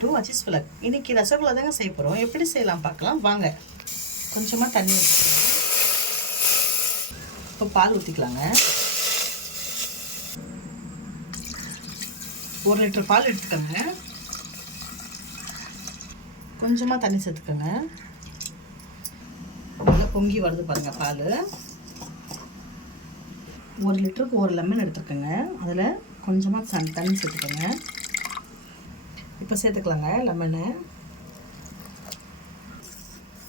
Two அச்சீஸ் விளக். இன்றைக்கி ரசகுல்லா தாங்க செய்ய போகிறோம். எப்படி செய்யலாம் பார்க்கலாம் வாங்க. கொஞ்சமாக தண்ணி ஊற்றிக்கலாம். இப்போ பால் ஊற்றிக்கலாங்க. 1 லிட்டர் பால் எடுத்துக்கோங்க. கொஞ்சமாக தண்ணி சேர்த்துக்கோங்க. நல்லா பொங்கி வருது பாருங்கள் பால். 1 லிட்டருக்கு 1 லெமன் எடுத்துக்கோங்க. அதில் கொஞ்சமாக தண்ணி சேர்த்துக்கோங்க. இப்போ சேர்த்துக்கலாங்க லெமனு.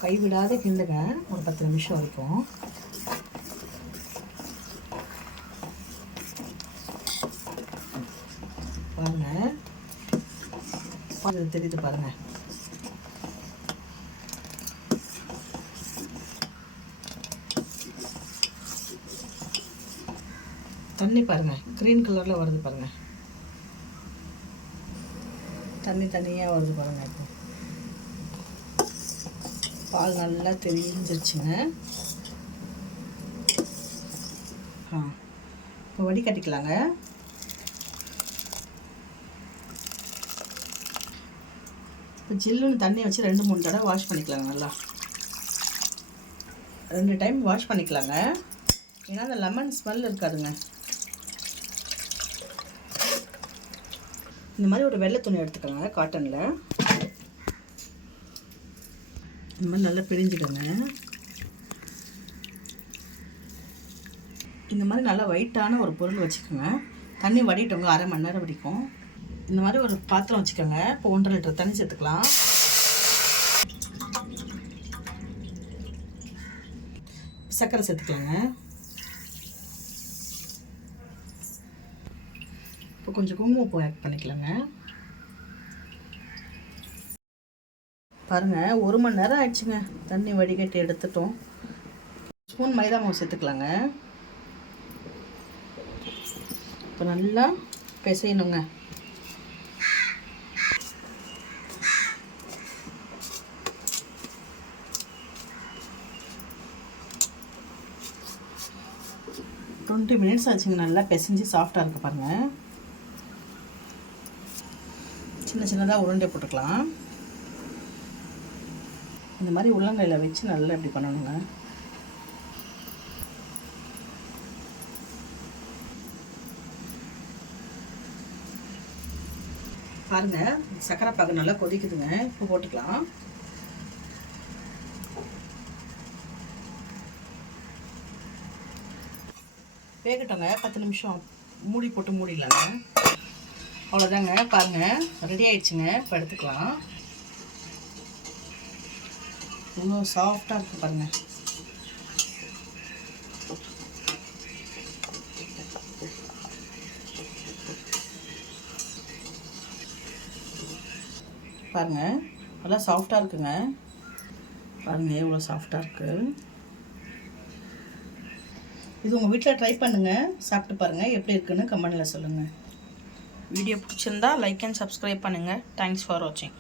கைவிடாத கிண்டுங்க ஒரு 10 நிமிஷம் வரைக்கும். பாருங்கள், அது தெரியுது பாருங்கள். தண்ணி பாருங்கள் க்ரீன் கலரில் வருது பாருங்கள். தண்ணி தண்ணியாக வருது பாருங்கள். இப்போ பால் நல்லா தெரிஞ்சிருச்சுங்க. இப்போ வடிகட்டிக்கலாங்க. இப்போ ஜில்லுன்னு தண்ணி வச்சு 2-3 தடவை வாஷ் பண்ணிக்கலாங்க. நல்லா 2 டைம் வாஷ் பண்ணிக்கலாங்க. ஏன்னா அந்த லெமன் ஸ்மெல் இருக்காதுங்க. இந்த மாதிரி ஒரு வெள்ளை துணி எடுத்துக்கலாங்க, காட்டனில். இந்த மாதிரி நல்லா பிழிஞ்சிடுங்க. இந்த மாதிரி நல்லா ஒயிட்டான ஒரு பொருள் வச்சுக்கோங்க. தண்ணி வடிட்டோங்க, 1/2 மணி நேரம் வடிக்கும். இந்த மாதிரி ஒரு பாத்திரம் வச்சுக்கோங்க. இப்போ 1.5 லிட்டர் தண்ணி சேர்த்துக்கலாம். சர்க்கரை சேர்த்துக்கலாங்க. இப்போ கொஞ்சம் குங்குமப்பூ ஆட் பண்ணிக்கலாங்க. பாருங்கள் 1 மணி நேரம் ஆயிடுச்சுங்க. தண்ணி வடிகட்டி எடுத்துட்டோம். ஸ்பூன் மைதா மாவு சேர்த்துக்கலாங்க. இப்போ நல்லா பிசையணுங்க. டுவெண்ட்டி மினிட்ஸ் ஆச்சுங்க. நல்லா பிசைஞ்சு சாஃப்டாக இருக்குது பாருங்கள். சின்ன சின்னதாக உருண்டை போட்டுக்கலாம். இந்த மாதிரி உள்ளங்கையில் வச்சு நல்லா இப்படி பண்ணணுங்க. பாருங்கள் சர்க்கரை பாகு நல்லா கொதிக்குதுங்க. இப்போ போட்டுக்கலாம். வேகட்டோங்க 10 நிமிஷம் மூடி போட்டு மூடிடலாங்க. அவ்வளோதாங்க. பாருங்கள் ரெடி ஆயிடுச்சுங்க. இப்போ எடுத்துக்கலாம். இவ்வளோ சாஃப்டாக இருக்குது பாருங்கள். பாருங்கள் நல்லா சாஃப்டாக இருக்குங்க. பாருங்கள் எவ்வளோ சாஃப்டாக இருக்குது. இது உங்கள் வீட்டில் ட்ரை பண்ணுங்கள். சாப்பிட்டு பாருங்கள் எப்படி இருக்குன்னு கமெண்டில் சொல்லுங்கள். வீடியோ பிடிச்சிருந்தா லைக் அண்ட் சப்ஸ்கிரைப் பண்ணுங்கள். தேங்க்ஸ் ஃபார் வாட்சிங்.